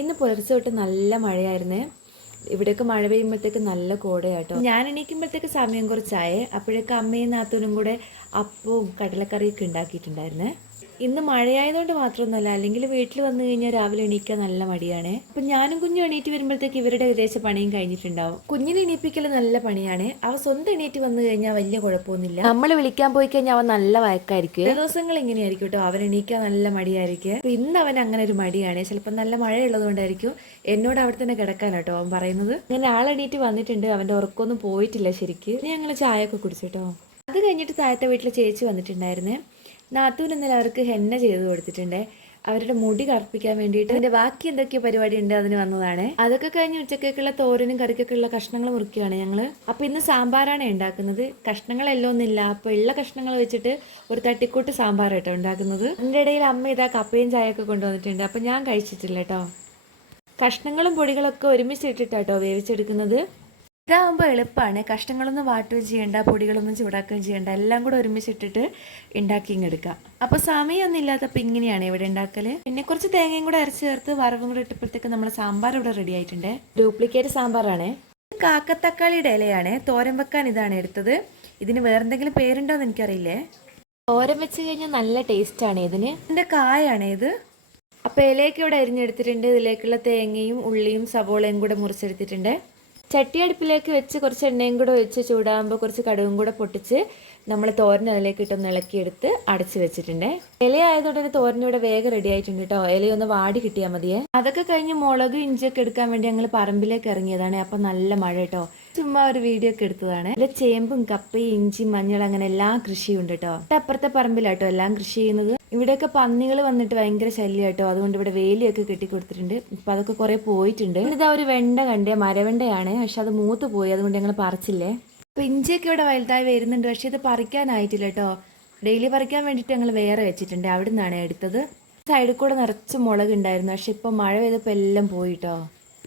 ഇന്ന് പുലർച്ചെ തൊട്ട് നല്ല മഴയായിരുന്നേ. ഇവിടെയൊക്കെ മഴ പെയ്യുമ്പോഴത്തേക്ക് നല്ല കോടയാട്ടോ. ഞാൻ എണീക്കുമ്പോഴത്തേക്ക് സമയം കുറച്ചായേ. അപ്പോഴേക്ക് അമ്മയും നാത്തൂനും കൂടെ അപ്പവും കടലക്കറിയൊക്കെ ഉണ്ടാക്കിയിട്ടുണ്ടായിരുന്നേ. ഇന്ന് മഴയായതുകൊണ്ട് മാത്രമൊന്നുമല്ല, അല്ലെങ്കിൽ വീട്ടിൽ വന്നു കഴിഞ്ഞാൽ രാവിലെ എണീക്കാൻ നല്ല മടിയാണ്. അപ്പം ഞാനും കുഞ്ഞും എണീറ്റ് വരുമ്പോഴത്തേക്ക് ഇവരുടെ ഏകദേശം പണിയും കഴിഞ്ഞിട്ടുണ്ടാവും. കുഞ്ഞിനെ എണീപ്പിക്കൽ നല്ല പണിയാണ്. അവ സ്വന്തം എണീറ്റ് വന്നു കഴിഞ്ഞാൽ വലിയ കുഴപ്പമൊന്നുമില്ല. നമ്മൾ വിളിക്കാൻ പോയി കഴിഞ്ഞാൽ അവൻ നല്ല വഴക്കായിരിക്കും. ദിവസങ്ങൾ ഇങ്ങനെയായിരിക്കും കേട്ടോ, അവൻ എണീക്കാൻ നല്ല മടിയായിരിക്കും. അപ്പം ഇന്ന് അവൻ അങ്ങനെ ഒരു മടിയാണ്. ചിലപ്പോൾ നല്ല മഴയുള്ളത് കൊണ്ടായിരിക്കും എന്നോട് അവിടെ തന്നെ കിടക്കാനാട്ടോ അവൻ പറയുന്നത്. അങ്ങനെ ആളെണീറ്റ് വന്നിട്ടുണ്ട്. അവൻ്റെ ഉറക്കമൊന്നും പോയിട്ടില്ല ശരിക്ക്. ഇനി ഞങ്ങൾ ചായയൊക്കെ കുടിച്ചിട്ടോ. അത് കഴിഞ്ഞിട്ട് താഴത്തെ വീട്ടിൽ ചേച്ചി വന്നിട്ടുണ്ടായിരുന്നേ. നാത്തൂൻ ഇന്നലെ അവർക്ക് ഹെന്ന ചെയ്ത് കൊടുത്തിട്ടുണ്ട്. അവരുടെ മുടി കറുപ്പിക്കാൻ വേണ്ടിയിട്ട്. അതിന്റെ ബാക്കി എന്തൊക്കെയോ പരിപാടി ഉണ്ട്, അതിന് വന്നതാണ്. അതൊക്കെ കഴിഞ്ഞ് ഉച്ചക്കേക്കുള്ള തോരനും കറിക്കൊക്കെ ഉള്ള കഷ്ണങ്ങൾ മുറിക്കുകയാണ് ഞങ്ങള്. അപ്പൊ ഇന്ന് സാമ്പാറാണ് ഉണ്ടാക്കുന്നത്. കഷ്ണങ്ങളെല്ലാം ഒന്നുമില്ല, അപ്പൊ ഉള്ള കഷ്ണങ്ങൾ വെച്ചിട്ട് ഒരു തട്ടിക്കൂട്ട് സാമ്പാറായിട്ടോ ഉണ്ടാക്കുന്നത്. അതിൻ്റെ ഇടയിൽ അമ്മ ഇതാ കപ്പയും ചായയൊക്കെ കൊണ്ടുവന്നിട്ടുണ്ട്. അപ്പൊ ഞാൻ കഴിച്ചിട്ടില്ല കേട്ടോ. കഷ്ണങ്ങളും പൊടികളൊക്കെ ഒരുമിച്ചിട്ടിട്ടാട്ടോ വേവിച്ചെടുക്കുന്നത്. ഇതാകുമ്പോൾ എളുപ്പമാണ്. കഷ്ണങ്ങളൊന്നും വാട്ടുകയും ചെയ്യേണ്ട, പൊടികളൊന്നും ചൂടാക്കുകയും ചെയ്യേണ്ട, എല്ലാം കൂടെ ഒരുമിച്ചിട്ടിട്ട് ഉണ്ടാക്കിയെടുക്കാം. അപ്പോൾ സമയമൊന്നും ഇല്ലാത്തപ്പോൾ ഇങ്ങനെയാണ് ഇവിടെ ഉണ്ടാക്കൽ. പിന്നെ കുറച്ച് തേങ്ങയും കൂടെ അരച്ച് ചേർത്ത് വറവും കൂടെ ഇട്ടപ്പോഴത്തേക്ക് നമ്മുടെ സാമ്പാർ ഇവിടെ റെഡി ആയിട്ടുണ്ട്. ഡ്യൂപ്ലിക്കേറ്റ് സാമ്പാറാണ്. കാക്കത്തക്കാളിയുടെ ഇലയാണ്. തോരൻ വെക്കാൻ ഇതാണ് എടുത്തത്. ഇതിന് വേറെന്തെങ്കിലും പേരുണ്ടോയെന്ന് എനിക്കറിയില്ലേ. തോരൻ വെച്ച് കഴിഞ്ഞാൽ നല്ല ടേസ്റ്റാണ് ഇതിന്. ഇതിൻ്റെ കായാണ് ഇത്. അപ്പോൾ ഇലയൊക്കെ ഇവിടെ അരിഞ്ഞെടുത്തിട്ടുണ്ട്. ഇതിലേക്കുള്ള തേങ്ങയും ഉള്ളിയും സവോളയും കൂടെ മുറിച്ചെടുത്തിട്ടുണ്ട്. ചട്ടി അടുപ്പിലേക്ക് വെച്ച് കുറച്ച് എണ്ണയും കൂടെ വെച്ച് ചൂടാകുമ്പോൾ കുറച്ച് കടുകും കൂടെ പൊട്ടിച്ച് നമ്മൾ തോരൻ അതിലേക്ക് ഇട്ടൊന്ന് ഇളക്കിയെടുത്ത് അടച്ച് വെച്ചിട്ടുണ്ട്. ഇല ആയതുകൊണ്ട് തന്നെ തോരനിവിടെ വേഗം റെഡി ആയിട്ടുണ്ട് കേട്ടോ. ഇലയൊന്ന് വാടി കിട്ടിയാൽ മതിയേ. അതൊക്കെ കഴിഞ്ഞ് മുളക് ഇഞ്ചിയൊക്കെ എടുക്കാൻ വേണ്ടി ഞങ്ങൾ പറമ്പിലേക്ക് ഇറങ്ങിയതാണ്. അപ്പം നല്ല മഴ കേട്ടോ. ചുമ്മാ ഒരു വീഡിയോ ഒക്കെ എടുത്തതാണ്. അല്ല ചേമ്പും കപ്പയും ഇഞ്ചി മഞ്ഞൾ അങ്ങനെ എല്ലാം കൃഷിയും ഉണ്ട് കേട്ടോ. അപ്പുറത്തെ പറമ്പിലാട്ടോ എല്ലാം കൃഷി ചെയ്യുന്നത്. ഇവിടെയൊക്കെ പന്നികൾ വന്നിട്ട് ഭയങ്കര ശല്യം കേട്ടോ. അതുകൊണ്ട് ഇവിടെ വേലിയൊക്കെ കെട്ടിക്കൊടുത്തിട്ടുണ്ട്. ഇപ്പം അതൊക്കെ കുറേ പോയിട്ടുണ്ട്. ഇതാ ഒരു വെണ്ട കണ്ടേ, മരവെണ്ടയാണ്. പക്ഷെ അത് മൂത്ത് പോയി, അതുകൊണ്ട് ഞങ്ങൾ പറിച്ചില്ലേ. അപ്പം ഇഞ്ചിയൊക്കെ ഇവിടെ വലുതായി വരുന്നുണ്ട്. പക്ഷെ ഇത് പറിക്കാനായിട്ടില്ല കേട്ടോ. ഡെയിലി പറിക്കാൻ വേണ്ടിയിട്ട് ഞങ്ങൾ വേറെ വെച്ചിട്ടുണ്ട്. അവിടെ നിന്നാണ് എടുത്തത്. സൈഡിൽ കൂടെ നിറച്ച് മുളക് ഉണ്ടായിരുന്നു. പക്ഷെ ഇപ്പം മഴ പെയ്തപ്പോൾ എല്ലാം പോയിട്ടോ.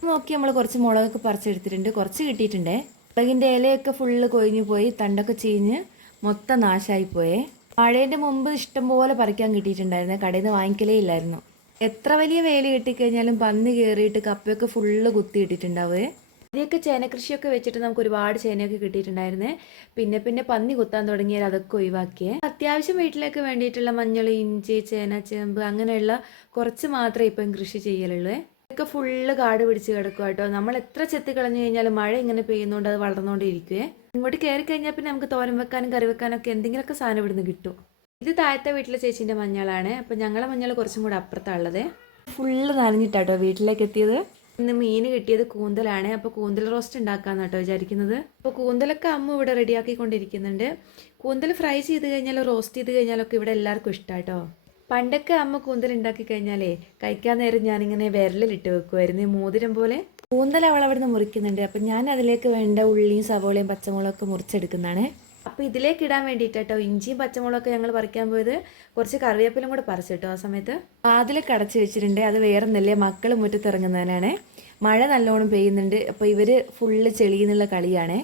നോക്കി നമ്മൾ കുറച്ച് മുളകൊക്കെ പറിച്ചെടുത്തിട്ടുണ്ട്. കുറച്ച് കിട്ടിയിട്ടുണ്ടേ. മുളകിൻ്റെ ഇലയൊക്കെ ഫുള്ള് കൊഴിഞ്ഞു പോയി, തണ്ടൊക്കെ ചീഞ്ഞ് മൊത്തം നാശമായി പോയേ. മഴേൻ്റെ മുമ്പ് ഇഷ്ടംപോലെ പറിക്കാൻ കിട്ടിയിട്ടുണ്ടായിരുന്നു. കടയിൽ നിന്ന് വാങ്ങിക്കലേ ഇല്ലായിരുന്നു. എത്ര വലിയ വേലി കിട്ടിക്കഴിഞ്ഞാലും പന്നി കയറിയിട്ട് കപ്പയൊക്കെ ഫുള്ള് കുത്തിയിട്ടിട്ടുണ്ടാവേ. ആദ്യമൊക്കെ ചേനക്കൃഷിയൊക്കെ വെച്ചിട്ട് നമുക്ക് ഒരുപാട് ചേനയൊക്കെ കിട്ടിയിട്ടുണ്ടായിരുന്നേ. പിന്നെ പന്നി കുത്താൻ തുടങ്ങിയാൽ അതൊക്കെ ഒഴിവാക്കിയേ. അത്യാവശ്യം വീട്ടിലേക്ക് വേണ്ടിയിട്ടുള്ള മഞ്ഞൾ, ഇഞ്ചി, ചേന, ചേമ്പ് അങ്ങനെയുള്ള കുറച്ച് മാത്രമേ ഇപ്പം കൃഷി ചെയ്യലുള്ളൂ. ഇതൊക്കെ ഫുള്ള് കാട് പിടിച്ച് കിടക്കുക കേട്ടോ. നമ്മൾ എത്ര ചെത്തി കളഞ്ഞു കഴിഞ്ഞാലും മഴ ഇങ്ങനെ പെയ്യുന്നതുകൊണ്ട് അത് വളർന്നുകൊണ്ടിരിക്കുവേ. ഇങ്ങോട്ട് കയറി കഴിഞ്ഞാൽ പിന്നെ നമുക്ക് തോരൻ വെക്കാനും കറി വെക്കാനൊക്കെ എന്തെങ്കിലുമൊക്കെ സാധനം ഇവിടുന്ന് കിട്ടും. ഇത് താഴത്തെ വീട്ടിലെ ചേച്ചീൻ്റെ മഞ്ഞളാണ്. അപ്പം ഞങ്ങളെ മഞ്ഞൾ കുറച്ചും കൂടെ അപ്പുറത്താണുള്ളത്. ഫുള്ള് നനഞ്ഞിട്ടാട്ടോ വീട്ടിലേക്ക് എത്തിയത്. ഇന്ന് മീൻ കിട്ടിയത് കൂന്തലാണ്. അപ്പോൾ കൂന്തൽ റോസ്റ്റ് ഉണ്ടാക്കാന്ന് കേട്ടോ വിചാരിക്കുന്നത്. അപ്പോൾ കൂന്തലൊക്കെ അമ്മ ഇവിടെ റെഡിയാക്കിക്കൊണ്ടിരിക്കുന്നുണ്ട്. കൂന്തൽ ഫ്രൈ ചെയ്ത് കഴിഞ്ഞാലോ റോസ്റ്റ് ചെയ്ത് കഴിഞ്ഞാലൊക്കെ ഇവിടെ എല്ലാവർക്കും ഇഷ്ടമാട്ടോ. പണ്ടൊക്കെ അമ്മ കൂന്തൽ ഉണ്ടാക്കി കഴിഞ്ഞാലേ കഴിക്കാൻ നേരം ഞാനിങ്ങനെ വിരലിലിട്ട് വെക്കുമായിരുന്നു, മോതിരം പോലെ. കൂന്തൽ അവൾ അവിടെ നിന്ന് മുറിക്കുന്നുണ്ട്. അപ്പം ഞാൻ അതിലേക്ക് വേണ്ട ഉള്ളിയും സവോളയും പച്ചമുളകൊക്കെ മുറിച്ചെടുക്കുന്നതാണ്. അപ്പോൾ ഇതിലേക്ക് ഇടാൻ വേണ്ടിയിട്ട് കേട്ടോ ഇഞ്ചിയും പച്ചമുളകൊക്കെ ഞങ്ങൾ പറിക്കാൻ പോയത്. കുറച്ച് കറിവേപ്പിലും കൂടെ പറിച്ചിട്ടോ. ആ സമയത്ത് വാതിലൊക്കെ അടച്ച് വെച്ചിട്ടുണ്ട്. അത് വേറെ ഒന്നല്ലേ, മക്കൾ മുറ്റത്തിറങ്ങുന്നതിനാണ്. മഴ നല്ലോണം പെയ്യുന്നുണ്ട്. അപ്പോൾ ഇവർ ഫുള്ള് ചെളിയെന്നുള്ള കളിയാണ്.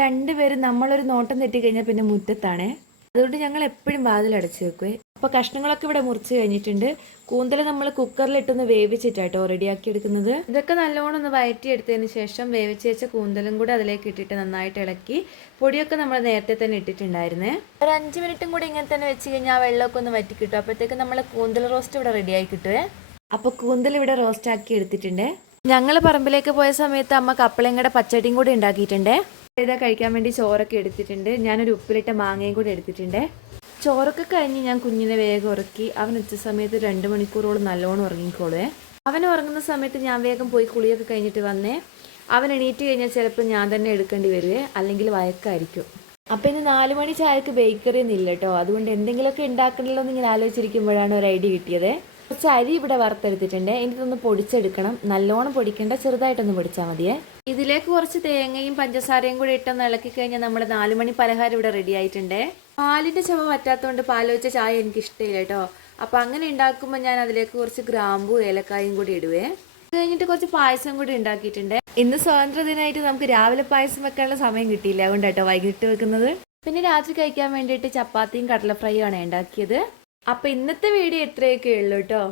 രണ്ടുപേരും നമ്മളൊരു നോട്ടം തെറ്റിക്കഴിഞ്ഞാൽ പിന്നെ മുറ്റത്താണ്. അതുകൊണ്ട് ഞങ്ങൾ എപ്പോഴും വാതിലടച്ച് വെക്കുവേ. അപ്പോൾ കഷ്ണങ്ങളൊക്കെ ഇവിടെ മുറിച്ച് കഴിഞ്ഞിട്ടുണ്ട്. കൂന്തൽ നമ്മൾ കുക്കറിലിട്ടൊന്ന് വേവിച്ചിട്ടാട്ടോ റെഡിയാക്കി എടുക്കുന്നത്. ഇതൊക്കെ നല്ലോണം ഒന്ന് വയറ്റിയെടുത്തതിന് ശേഷം വേവിച്ച് വെച്ച കൂന്തലും കൂടെ അതിലേക്ക് ഇട്ടിട്ട് നന്നായിട്ട് ഇളക്കി. പൊടിയൊക്കെ നമ്മൾ നേരത്തെ തന്നെ ഇട്ടിട്ടുണ്ടായിരുന്നേ. ഒരു 5 മിനിറ്റും കൂടി ഇങ്ങനെ തന്നെ വെച്ച് കഴിഞ്ഞാൽ ആ വെള്ളമൊക്കെ ഒന്ന് വറ്റി കിട്ടും. അപ്പോഴത്തേക്ക് നമ്മൾ കൂന്തൽ റോസ്റ്റ് ഇവിടെ റെഡിയായി കിട്ടുവേ. അപ്പോൾ കൂന്തൽ ഇവിടെ റോസ്റ്റ് ആക്കി എടുത്തിട്ടുണ്ട്. ഞങ്ങൾ പറമ്പിലേക്ക് പോയ സമയത്ത് അമ്മ കപ്പളങ്ങയുടെ പച്ചടിയും കൂടി ഉണ്ടാക്കിയിട്ടുണ്ട്. ഇതാ കഴിക്കാൻ വേണ്ടി ചോറൊക്കെ എടുത്തിട്ടുണ്ട്. ഞാനൊരു ഉപ്പിലിട്ട മാങ്ങയും കൂടി എടുത്തിട്ടുണ്ട്. ചോറൊക്കെ കഴിഞ്ഞ് ഞാൻ കുഞ്ഞിനെ വേഗം ഉറക്കി. അവൻ ഉച്ച സമയത്ത് 2 മണിക്കൂറോളം നല്ലോണം ഉറങ്ങിക്കോളേ. അവൻ ഉറങ്ങുന്ന സമയത്ത് ഞാൻ വേഗം പോയി കുളിയൊക്കെ കഴിഞ്ഞിട്ട് വന്നേ. അവൻ എണീറ്റ് കഴിഞ്ഞാൽ ചിലപ്പോൾ ഞാൻ തന്നെ എടുക്കേണ്ടി വരുവേ, അല്ലെങ്കിൽ വഴക്കായിരിക്കും. അപ്പോൾ ഇന്ന് 4 മണി ചായക്ക് ബേക്കറി ഒന്നും ഇല്ല കേട്ടോ. അതുകൊണ്ട് എന്തെങ്കിലുമൊക്കെ ഉണ്ടാക്കണമല്ലോ എന്ന് ഇങ്ങനെ ആലോചിച്ചിരിക്കുമ്പോഴാണ് ഒരു ഐഡിയ കിട്ടിയത്. കുറച്ച് അരി ഇവിടെ വറുത്തെടുത്തിട്ടുണ്ട്. എനിക്കൊന്ന് പൊടിച്ചെടുക്കണം. നല്ലോണം പൊടിക്കേണ്ട, ചെറുതായിട്ടൊന്ന് പൊടിച്ചാൽ മതിയേ. ഇതിലേക്ക് കുറച്ച് തേങ്ങയും പഞ്ചസാരയും കൂടി ഇട്ടൊന്ന് ഇളക്കി കഴിഞ്ഞാൽ നമ്മുടെ 4 മണി പലഹാരം ഇവിടെ റെഡി ആയിട്ടുണ്ട്. പാലിൻ്റെ ചുമ പറ്റാത്തതുകൊണ്ട് പാൽ വെച്ച ചായ എനിക്ക് ഇഷ്ടമില്ല കേട്ടോ. അപ്പോൾ അങ്ങനെ ഉണ്ടാക്കുമ്പോൾ ഞാൻ അതിലേക്ക് കുറച്ച് ഗ്രാമ്പൂ ഏലക്കായും കൂടി ഇടുവേ. അത് കഴിഞ്ഞിട്ട് കുറച്ച് പായസം കൂടി ഉണ്ടാക്കിയിട്ടുണ്ട്. ഇന്ന് സ്വാതന്ത്ര്യ ദിനമായിട്ട് നമുക്ക് രാവിലെ പായസം വെക്കാനുള്ള സമയം കിട്ടിയില്ല, അതുകൊണ്ട് കേട്ടോ വൈകിട്ട് വെക്കുന്നത്. പിന്നെ രാത്രി കഴിക്കാൻ വേണ്ടിയിട്ട് ചപ്പാത്തിയും കടല ഫ്രൈയും ആണ് ഉണ്ടാക്കിയത്. അപ്പോൾ ഇന്നത്തെ വീഡിയോ ഇത്രയൊക്കെ ഉള്ളൂ കേട്ടോ.